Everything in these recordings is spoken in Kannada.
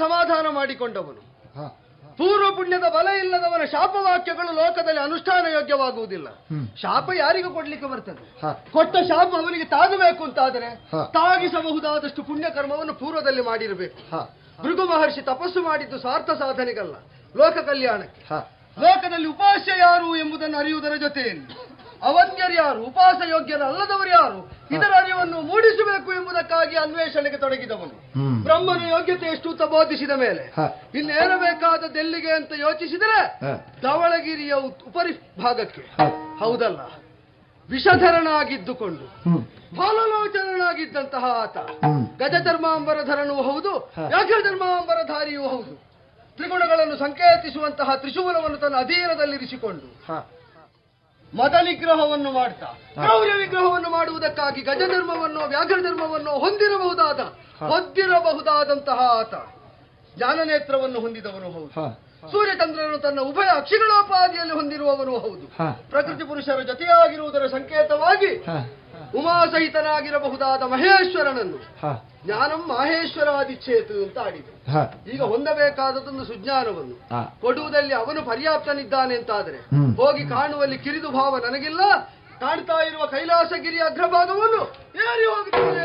ಸಮಾಧಾನ ಮಾಡಿಕೊಂಡವನು ಪೂರ್ವ ಪುಣ್ಯದ ಬಲ ಇಲ್ಲದವನ ಶಾಪವಾಕ್ಯಗಳು ಲೋಕದಲ್ಲಿ ಅನುಷ್ಠಾನ ಯೋಗ್ಯವಾಗುವುದಿಲ್ಲ. ಶಾಪ ಯಾರಿಗೂ ಕೊಡ್ಲಿಕ್ಕೆ ಬರ್ತದೆ. ಕೊಟ್ಟ ಶಾಪ ಅವನಿಗೆ ತಾಗಬೇಕು ಅಂತಾದರೆ ತಾಗಿಸಬಹುದಾದಷ್ಟು ಪುಣ್ಯ ಕರ್ಮವನ್ನು ಪೂರ್ವದಲ್ಲಿ ಮಾಡಿರಬೇಕು. ಭೃಗು ಮಹರ್ಷಿ ತಪಸ್ಸು ಮಾಡಿದ್ದು ಸ್ವಾರ್ಥ ಸಾಧನೆಗಲ್ಲ, ಲೋಕ ಕಲ್ಯಾಣಕ್ಕೆ. ಲೋಕದಲ್ಲಿ ಉಪಾಸ್ಯ ಯಾರು ಎಂಬುದನ್ನು ಅರಿಯುವುದರ ಜೊತೆಯಲ್ಲಿ ಅವನ್ಯರು ಯಾರು, ಉಪಾಸ ಯೋಗ್ಯರಲ್ಲದವರು ಯಾರು, ಇದರ ಅರಿವನ್ನು ಮೂಡಿಸಬೇಕು ಎಂಬುದಕ್ಕಾಗಿ ಅನ್ವೇಷಣೆಗೆ ತೊಡಗಿದವನು. ಬ್ರಹ್ಮನ ಯೋಗ್ಯತೆ ಎಷ್ಟು ಅಂತ ಬೋಧಿಸಿದ ಮೇಲೆ ಇನ್ನೇರಬೇಕಾದದ್ದೆಲ್ಲಿಗೆ ಅಂತ ಯೋಚಿಸಿದರೆ ಧವಳಗಿರಿಯ ಉಪರಿ ಭಾಗಕ್ಕೆ. ಹೌದಲ್ಲ, ವಿಷಧರನಾಗಿದ್ದುಕೊಂಡು ಬಾಲಲೋಚನಾಗಿದ್ದಂತಹ ಆತ ಗಜಧರ್ಮಾಂಬರಧರನೂ ಹೌದು, ವ್ಯಾಘ್ರಧರ್ಮಾಂಬರಧಾರಿಯೂ ಹೌದು. ತ್ರಿಗುಣಗಳನ್ನು ಸಂಕೇತಿಸುವಂತಹ ತ್ರಿಶೂಲವನ್ನು ತನ್ನ ಅಧೀನದಲ್ಲಿರಿಸಿಕೊಂಡು ಮದ ನಿಗ್ರಹವನ್ನು ಮಾಡ್ತಾ ಕ್ರೌರ್ಯ ವಿಗ್ರಹವನ್ನು ಮಾಡುವುದಕ್ಕಾಗಿ ಗಜಧರ್ಮವನ್ನು ವ್ಯಾಘ್ರಧರ್ಮವನ್ನು ಹೊಂದಿರಬಹುದಾದಂತಹ ಆತ ಜ್ಞಾನನೇತ್ರವನ್ನು ಹೊಂದಿದವನು ಹೌದು. ಸೂರ್ಯಚಂದ್ರನು ತನ್ನ ಉಭಯ ಅಕ್ಷಿಗಳೋಪಾದಿಯಲ್ಲಿ ಹೊಂದಿರುವವನು ಹೌದು. ಪ್ರಕೃತಿ ಪುರುಷರ ಜೊತೆಯಾಗಿರುವುದರ ಸಂಕೇತವಾಗಿ ಉಮಾಸಹಿತನಾಗಿರಬಹುದಾದ ಮಹೇಶ್ವರನನ್ನು ಜ್ಞಾನಂ ಮಾಹೇಶ್ವರಾದಿಚ್ಛೇತು ಅಂತ ಆಡಿದೆ. ಈಗ ಹೊಂದಬೇಕಾದದೊಂದು ಸುಜ್ಞಾನವನ್ನು ಕೊಡುವುದಲ್ಲಿ ಅವನು ಪರ್ಯಾಪ್ತನಿದ್ದಾನೆ ಅಂತಾದರೆ ಹೋಗಿ ಕಾಣುವಲ್ಲಿ ಕಿರಿದು ಭಾವ ನನಗಿಲ್ಲ. ಕಾಣ್ತಾ ಇರುವ ಕೈಲಾಸಗಿರಿಯ ಅಗ್ರಭಾಗವನ್ನು ಏರಿ ಹೋಗುತ್ತದೆ.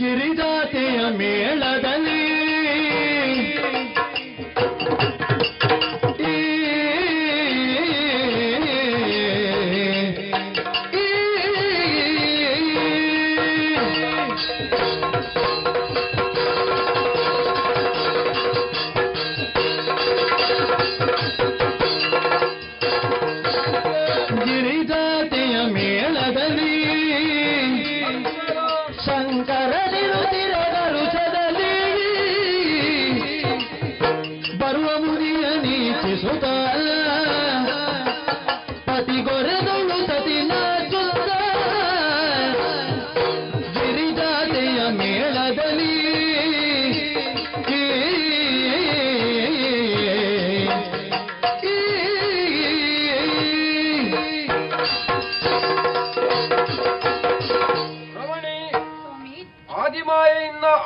ಗಿರಿದಾತೆಯ ಮೇಳದಲ್ಲಿ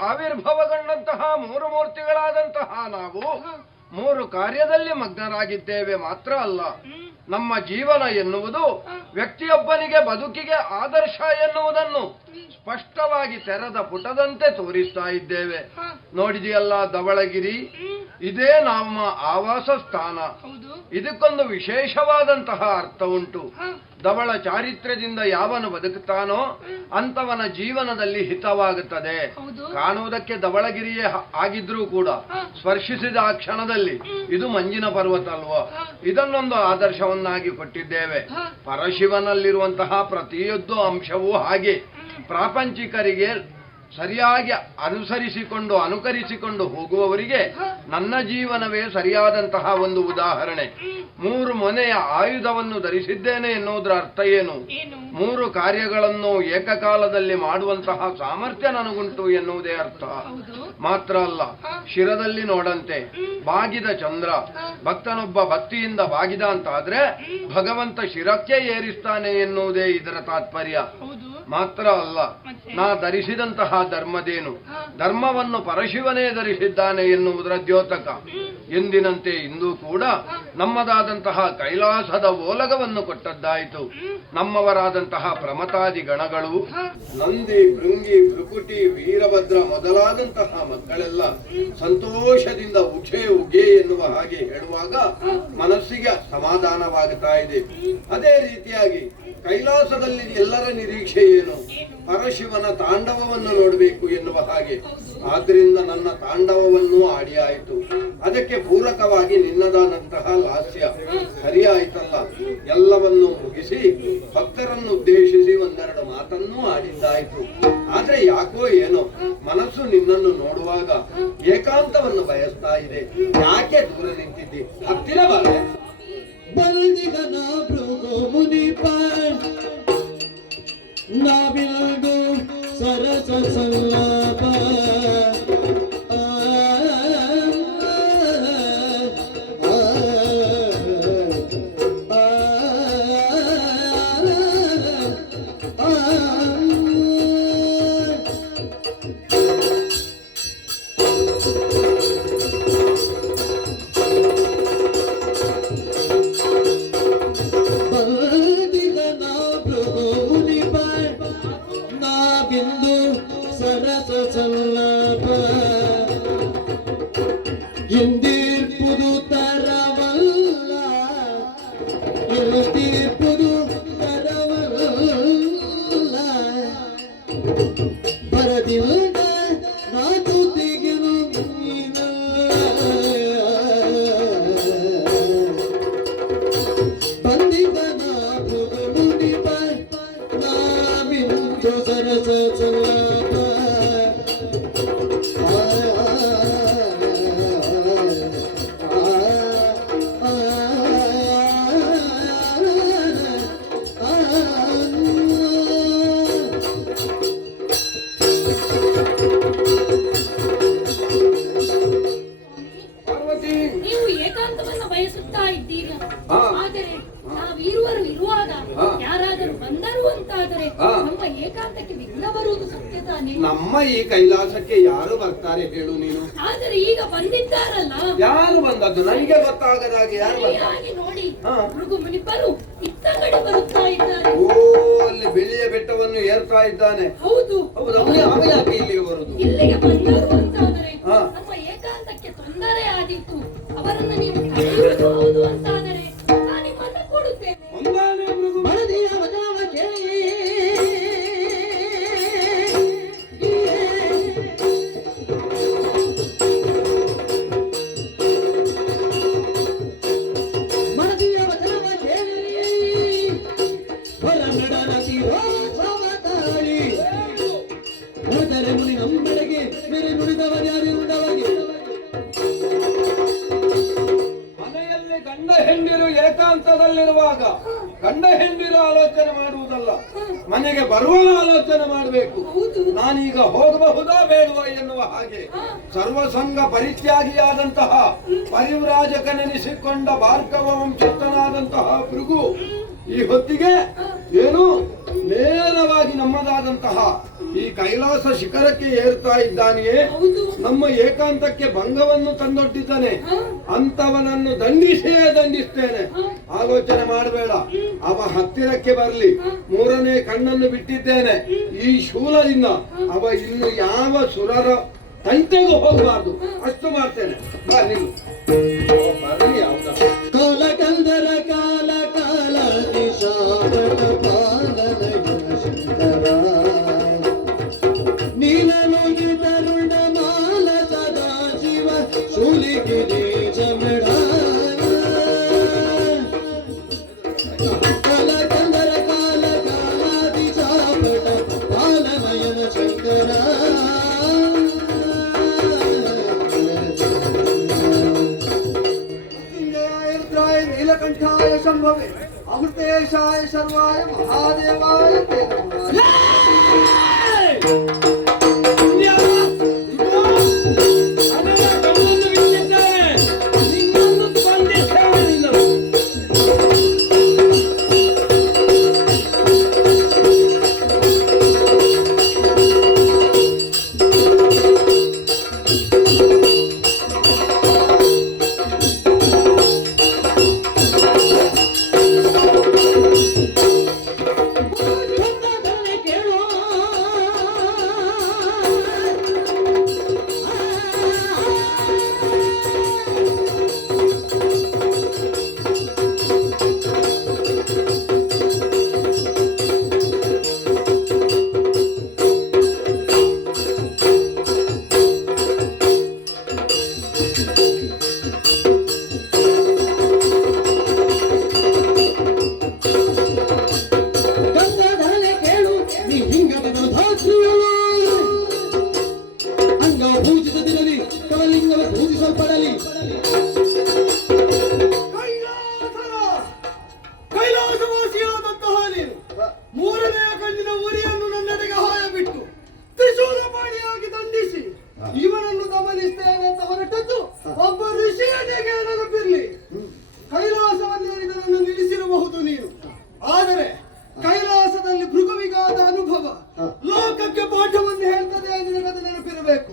ಆವಿರ್ಭವಗೊಂಡಂತಹ ಮೂರು ಮೂರ್ತಿಗಳಾದಂತಹ ನಾವು ಮೂರು ಕಾರ್ಯದಲ್ಲಿ ಮಗ್ನರಾಗಿದ್ದೇವೆ ಮಾತ್ರ ಅಲ್ಲ, ನಮ್ಮ ಜೀವನ ಎನ್ನುವುದು ವ್ಯಕ್ತಿಯೊಬ್ಬನಿಗೆ ಬದುಕಿಗೆ ಆದರ್ಶ ಎನ್ನುವುದನ್ನು ಸ್ಪಷ್ಟವಾಗಿ ತೆರೆದ ಪುಟದಂತೆ ತೋರಿಸ್ತಾ ಇದ್ದೇವೆ. ನೋಡಿದೆಯಲ್ಲ ಧವಳಗಿರಿ, ಇದೇ ನಮ್ಮ ಆವಾಸ ಸ್ಥಾನ. ಇದಕ್ಕೊಂದು ವಿಶೇಷವಾದಂತಹ ಅರ್ಥ ಉಂಟು. ಧವಳ ಚಾರಿತ್ರ್ಯದಿಂದ ಯಾವನು ಬದುಕುತ್ತಾನೋ ಅಂತವನ ಜೀವನದಲ್ಲಿ ಹಿತವಾಗುತ್ತದೆ. ಕಾಣುವುದಕ್ಕೆ ಧವಳಗಿರಿಯೇ ಆಗಿದ್ರೂ ಕೂಡ ಸ್ಪರ್ಶಿಸಿದ ಆ ಕ್ಷಣದಲ್ಲಿ ಇದು ಮಂಜಿನ ಪರ್ವತ ಅಲ್ವೋ, ಇದನ್ನೊಂದು ಆದರ್ಶವನ್ನಾಗಿ ಕೊಟ್ಟಿದ್ದೇವೆ. ಪರಶಿವನಲ್ಲಿರುವಂತಹ ಪ್ರತಿಯೊಂದು ಅಂಶವೂ ಹಾಗೆ ಪ್ರಾಪಂಚಿಕರಿಗೆ ಸರಿಯಾಗಿ ಅನುಕರಿಸಿಕೊಂಡು ಹೋಗುವವರಿಗೆ ನನ್ನ ಜೀವನವೇ ಸರಿಯಾದಂತಹ ಒಂದು ಉದಾಹರಣೆ. ಮೂರು ಮೊನೆಯ ಆಯುಧವನ್ನು ಧರಿಸಿದ್ದೇನೆ ಎನ್ನುವುದರ ಅರ್ಥ ಏನು? ಏನು? ಮೂರು ಕಾರ್ಯಗಳನ್ನು ಏಕಕಾಲದಲ್ಲಿ ಮಾಡುವಂತಹ ಸಾಮರ್ಥ್ಯ ನನಗುಂಟು ಎನ್ನುವುದೇ ಅರ್ಥ. ಹೌದು. ಮಾತ್ರ ಅಲ್ಲ, ಶಿರದಲ್ಲಿ ನೋಡಂತೆ ಬಾಗಿದ ಚಂದ್ರ, ಭಕ್ತನೊಬ್ಬ ಭಕ್ತಿಯಿಂದ ಬಾಗಿದ ಅಂತಾದ್ರೆ ಭಗವಂತ ಶಿರಕ್ಕೆ ಏರಿಸ್ತಾನೆ ಎನ್ನುವುದೇ ಇದರ ತಾತ್ಪರ್ಯ. ಹೌದು. ಮಾತ್ರ ಅಲ್ಲ, ಮತ್ತೆ? ನಾ ಧರಿಸಿದಂತಹ ಧರ್ಮದೇನು, ಧರ್ಮವನ್ನು ಪರಶಿವನೇ ಧರಿಸಿದ್ದಾನೆ ಎನ್ನುವುದರ ದ್ಯೋತಕ. ಎಂದಿನಂತೆ ಇಂದು ಕೂಡ ನಮ್ಮದಾದಂತಹ ಕೈಲಾಸದ ಓಲಗವನ್ನು ಕೊಟ್ಟದ್ದಾಯಿತು. ನಮ್ಮವರಾದಂತಹ ಪ್ರಮತಾದಿ ಗಣಗಳು, ನಂದಿ, ಭೃಂಗಿ, ಭೃಕುಟಿ, ವೀರಭದ್ರ ಮೊದಲಾದಂತಹ ಮಕ್ಕಳೆಲ್ಲ ಸಂತೋಷದಿಂದ ಉಛೆ ಉಗೆ ಎನ್ನುವ ಹಾಗೆ ಹೇಳುವಾಗ ಮನಸ್ಸಿಗೆ ಸಮಾಧಾನವಾಗುತ್ತಾ ಇದೆ. ಅದೇ ರೀತಿಯಾಗಿ ಕೈಲಾಸದಲ್ಲಿ ಎಲ್ಲರ ನಿರೀಕ್ಷೆ ಏನು? ಪರಶಿವನ ತಾಂಡವವನ್ನು ನೋಡಬೇಕು ಎನ್ನುವ ಹಾಗೆ. ಆದ್ರಿಂದ ನನ್ನ ತಾಂಡವವನ್ನು ಆಡಿ ಆಯಿತು. ಅದಕ್ಕೆ ಪೂರಕವಾಗಿ ನಿನ್ನದಾದಂತಹ ಲಾಸ್ಯ ಸರಿಯಾಯಿತಲ್ಲ. ಎಲ್ಲವನ್ನೂ ಮುಗಿಸಿ ಭಕ್ತರನ್ನು ಉದ್ದೇಶಿಸಿ ಒಂದೆರಡು ಮಾತನ್ನೂ ಆಡಿದ್ದಾಯಿತು. ಆದ್ರೆ ಯಾಕೋ ಏನೋ ಮನಸ್ಸು ನಿನ್ನನ್ನು ನೋಡುವಾಗ ಏಕಾಂತವನ್ನು ಬಯಸ್ತಾ ಇದೆ. ಯಾಕೆ ದೂರ ನಿಂತಿದ್ದಿ? ಹತ್ತಿರ ಬಾರೆ. ಬಲ್ದಿಗನ ಭೃಗು ಮುನಿಪ ನಾವಿಲ್ದು ಸರಸ ಸಲ್ಲಾಪ ಎಂದಿರ್ಪುದು ತರವಲ್ಲ, ಎಂದಿರ್ಪುದು ತರವಲ್ಲ, ಬರದಿಲ್ಲ ನಾನು ತೆಗೆದು ಬಂದಿದ್ದನ ಮುಡಿಪ ನಾವಿಂದು ಸರಸ ಚಲಾಪ ನೀವು ಏಕಾಂತವನ್ನ ಬಯಸುತ್ತಾ ಇದ್ದೀರಿ. ಆದರೆ ನಾವಿರುವರು ಇರುವಾಗ ಯಾರಾದರೂ ಬಂದರು ಅಂತಾದರೆ ನಮ್ಮ ಏಕಾಂತಕ್ಕೆ ವಿಘ್ನ ಬರುವುದು ಸತ್ಯ ತಾನೆ? ನಮ್ಮ ಈ ಕೈಲಾಸಕ್ಕೆ ಯಾರು ಬರ್ತಾರೆ ಹೇಳು ನೀನು? ಆದರೆ ಈಗ ಬಂದಿದ್ದಾರಲ್ಲ. ಯಾರು ಬಂದದ್ದು ನನಗೆ ಗೊತ್ತಾಗದಾಗೆ ಯಾರು ಬರ್ತಾರೆ? ಸರಿಯಾಗಿ ನೋಡಿ, ಭೃಗು ಮುನಿಪರು ಇತ್ತ ಕಡೆ ಬರುತ್ತಾ ಇದ್ದಾರೆ. ಓ, ಅಲ್ಲಿ ಬೆಳ್ಳಿಯ ಬೆಟ್ಟವನ್ನು ಏರ್ತಾ ಇದ್ದಾನೆ. ಹೌದು. ಹೌದು, ಅವನು ಯಾಕೆ ಇಲ್ಲಿಗೆ ಬರುದು? ಇಲ್ಲಿಗೆ ಬಂದರು ಅಂತಾದರೆ ನಮ್ಮ ಏಕಾಂತಕ್ಕೆ ತೊಂದರೆ ಆದಿತ್ತು. ಅವರನ್ನು ನೀವು ತಡೆಯುವುದು ಹೌದು ಅಂತಾದರೆ ನಾನು ನಿಮ್ಮನ್ನು ಕೊಡುತ್ತೇನೆ. ಮನದಿಯ ವಚನವ ಕೇಳಿ ಮನದಿಯ ವಚನವ ಕೇಳಿ ಹೊರ ನಡನತಿ ರೋಷವತಾಳಿ ಹೋದರೆ ಮುನಿ ನಮ್ಮೆಡೆಗೆ ಮೇರೆ ನುಡಿದವರ್ಯಾರಿರುವುದವಾಗಿ ಮನೆಯಲ್ಲಿ ಗಂಡ ಹೆಂಡಿರು ಏಕಾಂತದಲ್ಲಿರುವಾಗ ಗಂಡ ಹೆಂಡಿರು ಆಲೋಚನೆ ಮಾಡುವುದಲ್ಲ, ಮನೆಗೆ ಬರುವ ಆಲೋಚನೆ ಮಾಡಬೇಕು. ನಾನೀಗ ಹೋಗಬಹುದಾ ಬೇಡವಾ ಎನ್ನುವ ಹಾಗೆ ಸರ್ವಸಂಗ ಪರಿತ್ಯಾಗಿಯಾದಂತಹ ಪರಿವ್ರಾಜಕನೆನಿಸಿಕೊಂಡ ಭಾರ್ಗವ ವಂಶಸ್ಥನಾದಂತಹ ಭೃಗು ಈ ಹೊತ್ತಿಗೆ ಏನು ನೇರವಾಗಿ ನಮ್ಮದಾದಂತಹ ಈ ಕೈಲಾಸ ಶಿಖರಕ್ಕೆ ಏರ್ತಾ ಇದ್ದಾನೆಯೇ. ನಮ್ಮ ಏಕಾಂತಕ್ಕೆ ಭಂಗವನ್ನು ತಂದೊಡ್ಡಿದ್ದಾನೆ. ಅಂತವನನ್ನು ದಂಡಿಸ್ತೇನೆ. ಆಲೋಚನೆ ಮಾಡಬೇಡ. ಅವ ಹತ್ತಿರಕ್ಕೆ ಬರಲಿ. ಮೂರನೇ ಕಣ್ಣನ್ನು ಬಿಟ್ಟಿದ್ದೇನೆ. ಈ ಶೂಲದಿಂದ ಅವ ಇನ್ನು ಯಾವ ಸುರರ ತಂಟೆಗೂ ಹೋಗಬಾರ್ದು. ಅಷ್ಟು ಮಾಡ್ತೇನೆ. ಬಾ ನೀನು ಬರಲಿ. ಅವನ ಕಾಲ ಕಂದರ ಕಾಲ ಕಾಲ ದಿಶಾವಟ ಪಾಲನಯ ಶಂಕರ ನೀಲಲೋಗಿ ತರುಣ ಮಾಲ ಸದಾ ಶಿವ ಶೂಲಿಗಿರಿ ಜಮಡ ಕಾಲ ಕಂದರ ಕಾಲ ಕಾಲ ದಿಶಾವಟ ಪಾಲನಯ ಶಂಕರ ನೀಲಕಂಠ ಶಂಭವೆ ಅಮೃತೇಶಾಯ ಶರ್ವಾಯ ಮಹಾದೇವಾಯ ತೇ ನಮಃ. ಕೈಲಾಸವಾಸಿಯಾದಂತಹ ನೀನು ಮೂರನೆಯ ಕಣ್ಣಿನ ಉರಿಯನ್ನು ನನ್ನೆಡೆಗೆ ಹಾಯ ಬಿಟ್ಟು ತ್ರಿಶೂಲಪಾಣಿಯಾಗಿ ದಂಡಿಸಿ ಇವನನ್ನು ಗಮನಿಸ್ತೇನೆ ಅಂತ ಹೊರಟದ್ದು ಒಬ್ಬ ಋಷಿಯನಿಗೆ ನೆನಪಿರ್ಲಿ. ಕೈಲಾಸವನ್ನೇರಿದ ನನ್ನ ನಿಲ್ಲಿಸಿರಬಹುದು ನೀನು, ಆದರೆ ಕೈಲಾಸದಲ್ಲಿ ಭೃಗುವಿಗಾದ ಅನುಭವ ಲೋಕಕ್ಕೆ ಪಾಠವನ್ನು ಹೇಳ್ತದೆ ನಿನಗದು ನೆನಪಿರಬೇಕು.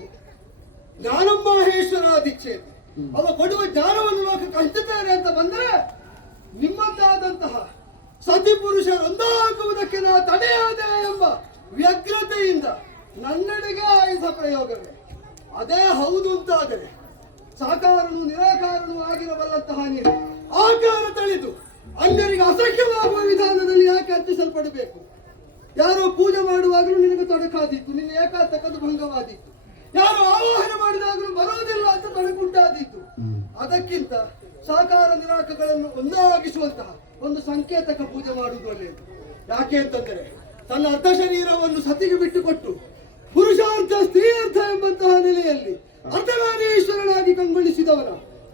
ಜ್ಞಾನಮಾಹೇಶ್ವರ ದೀಕ್ಷೆ ಅವ ಕೊಡುವ ಜ್ಞಾನವನ್ನು ಲೋಕಕ್ಕೆ ಹಂಚುತ್ತೇನೆ ಅಂತ ಬಂದ್ರೆ ನಿಮ್ಮದ್ದಾದಂತಹ ಸತಿ ಪುರುಷರೊಂದಾಗುವುದಕ್ಕೆ ನಾ ತಡೆಯಾದೆ ಎಂಬ ವ್ಯಗ್ರತೆಯಿಂದ ನನ್ನೆಡೆಗೆ ಆಯುಧ ಪ್ರಯೋಗವೇ. ಅದೇ ಹೌದು ಅಂತಾದರೆ ಸಾಕಾರನು ನಿರಾಕಾರನು ಆಗಿರಬಲ್ಲಂತಹ ನೀನು ಆಕಾರ ತಳೆದು ಅನ್ಯರಿಗೆ ಅಸಹ್ಯವಾಗುವ ವಿಧಾನದಲ್ಲಿ ಯಾಕೆ ಅರ್ಚಿಸಲ್ಪಡಬೇಕು? ಯಾರೋ ಪೂಜೆ ಮಾಡುವಾಗಲೂ ನಿನಗೆ ತೊಡಕಾದೀತು, ನಿನ್ನ ಏಕಾಂತಕ್ಕದು ಭಂಗವಾದೀತು. ಯಾರು ಆವಾಹನ ಮಾಡಿದಾಗಲೂ ಬರೋದಿಲ್ಲ ಅಂತ ತೊಡಕುಂಟಾದೀತು. ಅದಕ್ಕಿಂತ ಸಾಕಾರ ನಿರಾಕಗಳನ್ನು ಒಂದಾಗಿಸುವಂತಹ ಒಂದು ಸಂಕೇತಕ ಪೂಜೆ ಮಾಡುವುದು ಒಳ್ಳೆಯದು. ಯಾಕೆ ಅಂತಂದರೆ ತನ್ನ ಅರ್ಧ ಶರೀರವನ್ನು ಸತಿಗೆ ಬಿಟ್ಟುಕೊಟ್ಟು ಪುರುಷಾರ್ಥ ಸ್ತ್ರೀಯರ್ಥ ಎಂಬಂತಹ ನೆಲೆಯಲ್ಲಿ ಅರ್ಧನಾರೀಶ್ವರನಾಗಿ ಕಂಗೊಳಿಸಿದವನ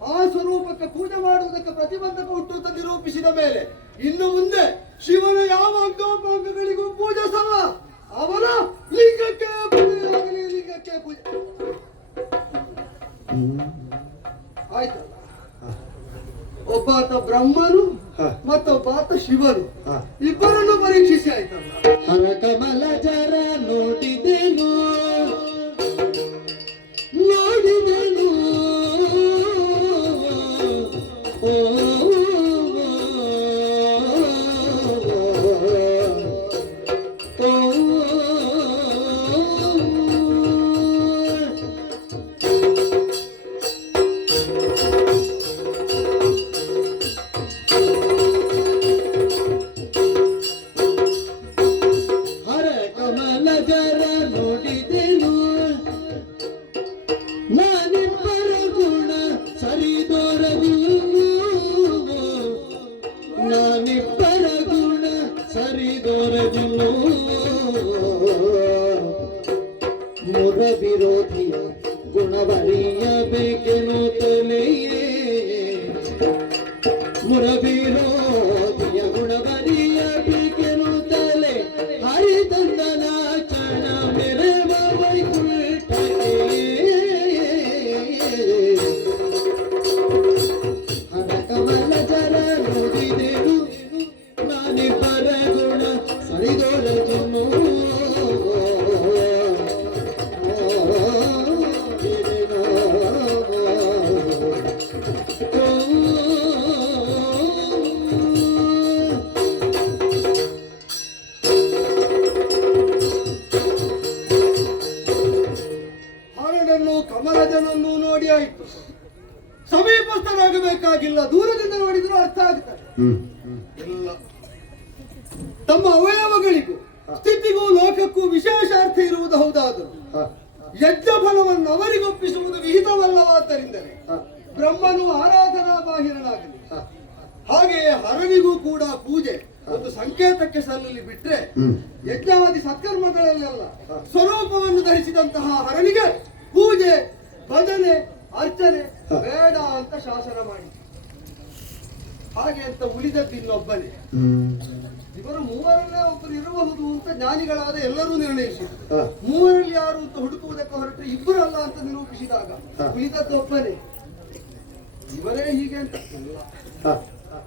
ಆ ಸ್ವರೂಪಕ್ಕೆ ಪೂಜೆ ಮಾಡುವುದಕ್ಕೆ ಪ್ರತಿಬಂಧಕ ಹುಟ್ಟು ಅಂತ ನಿರೂಪಿಸಿದ ಮೇಲೆ ಇನ್ನು ಮುಂದೆ ಶಿವನ ಯಾವ ಅಂಗೋಪಾಂಗಗಳಿಗೂ ಪೂಜೆ ಸಮ, ಅವನ ಲಿಂಗಕ್ಕೆ ಪೂಜೆಯಾಗಲಿ, ಲಿಂಗಕ್ಕೆ ಪೂಜೆ ಆಯ್ತಲ್ಲ. ಒಬ್ಬಾತ ಬ್ರಹ್ಮನು ಮತ್ತೊಬ್ಬಾತ ಶಿವನು ಇಬ್ಬರನ್ನು ಪರೀಕ್ಷಿಸಿ ಆಯ್ತಲ್ಲ. ಹರಕಮಲ ಜರ ನೋಡಿದೆನು ನೋಡಿದೆನು ಓ ಮುರ ವಿರೋಧಿಯ ಗುಣವರಿಯಬೇಕೆನು ತಲೆಯೇ, ಮುರ ವಿರೋಧಿಯ ಗುಣವರಿಯಬೇಕೆನು ತಲೆ ಹರಿದಂದನ ಚಣ ಮೆರವ ವೈಕುಂಠಕ್ಕೆ. ಹರಕಮಲ ಜರ ನೋಡಿದೆನು ನಾನಿಬ್ಬರ ಗುಣ ಸರಿದೊರಗುನು. ಕಮಲಜನನ್ನು ನೋಡಿ ಆಯ್ತು, ಸಮೀಪಸ್ಥರಾಗಬೇಕಾಗಿಲ್ಲ, ದೂರದಿಂದ ನೋಡಿದ್ರು ಅರ್ಥ ಆಗ್ತದೆ. ಎಲ್ಲ ತಮ್ಮ ಅವಯವಗಳಿಗೂ ಸ್ಥಿತಿಗೂ ಲೋಕಕ್ಕೂ ವಿಶೇಷ ಅರ್ಥ ಇರುವುದು ಹೌದಾದರೂ ಯಜ್ಞ ಫಲವನ್ನು ಅವರಿಗೊಪ್ಪಿಸುವುದು ವಿಹಿತವಲ್ಲವಾದ್ದರಿಂದಲೇ ಬ್ರಹ್ಮನು ಆರಾಧನಾ ಬಾಹಿರನಾಗಲಿ. ಹಾಗೆಯೇ ಹರವಿಗೂ ಕೂಡ ಪೂಜೆ ಒಂದು ಸಂಕೇತಕ್ಕೆ ಸಲ್ಲಲಿ ಬಿಟ್ರೆ ಯಜ್ಞಾದಿ ಸತ್ಕರ್ಮಗಳಲ್ಲೆಲ್ಲ ಸ್ವರೂಪವನ್ನು ಧರಿಸಿದಂತಹ ಹರನಿಗೆ ಪೂಜೆ ಭಜನೆ ಅರ್ಚನೆ ಬೇಡ ಅಂತ ಶಾಸನ ಮಾಡಿ. ಹಾಗೆ ಅಂತ ಉಳಿದದ್ದು ಇನ್ನೊಬ್ಬನೇ. ಇವರು ಮೂವರಲ್ಲೇ ಒಬ್ಬರು ಇರಬಹುದು ಅಂತ ಜ್ಞಾನಿಗಳಾದ ಎಲ್ಲರೂ ನಿರ್ಣಯಿಸಿದರು. ಮೂವರಲ್ಲಿ ಯಾರು ಅಂತ ಹುಡುಕುವುದಕ್ಕೆ ಹೊರಟರೆ ಇಬ್ಬರು ಅಲ್ಲ ಅಂತ ನಿರೂಪಿಸಿದಾಗ ಉಳಿದದ್ದು ಒಬ್ಬನೇ. ಇವರೇ ಹೀಗೆ ಅಂತ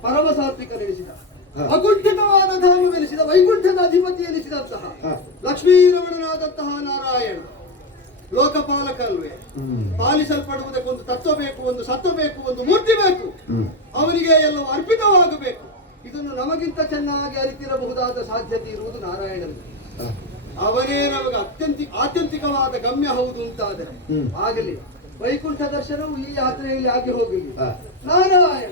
ಪರಮ ಸಾತ್ವಿಕನೆನಿಸಿದ, ಅಗುಂಠಿತವಾದ ಧಾಮವೆನಿಸಿದ, ವೈಕುಂಠದ ಅಧಿಪತಿ ಎನಿಸಿದಂತಹ ಲಕ್ಷ್ಮೀರಮಣನಾದಂತಹ ನಾರಾಯಣ ಲೋಕಪಾಲಕ ಅಲ್ವೇ? ಪಾಲಿಸಲ್ಪಡುವುದಕ್ಕೊಂದು ತತ್ವ ಬೇಕು, ಒಂದು ಸತ್ವ ಬೇಕು, ಒಂದು ಮೂರ್ತಿ ಬೇಕು. ಅವನಿಗೆ ಎಲ್ಲವೂ ಅರ್ಪಿತವಾಗಬೇಕು. ಇದನ್ನು ನಮಗಿಂತ ಚೆನ್ನಾಗಿ ಅರಿತಿರಬಹುದಾದ ಸಾಧ್ಯತೆ ಇರುವುದು ನಾರಾಯಣನಿಗೆ. ಅವನೇ ನಮಗೆ ಆತ್ಯಂತಿಕವಾದ ಗಮ್ಯ ಹೌದು ಅಂತಾದರೆ ಆಗಲಿ ವೈಕುಂಠ ದರ್ಶನವು ಈ ಯಾತ್ರೆಯಲ್ಲಿ ಆಗಿ ಹೋಗಲಿ. ನಾರಾಯಣ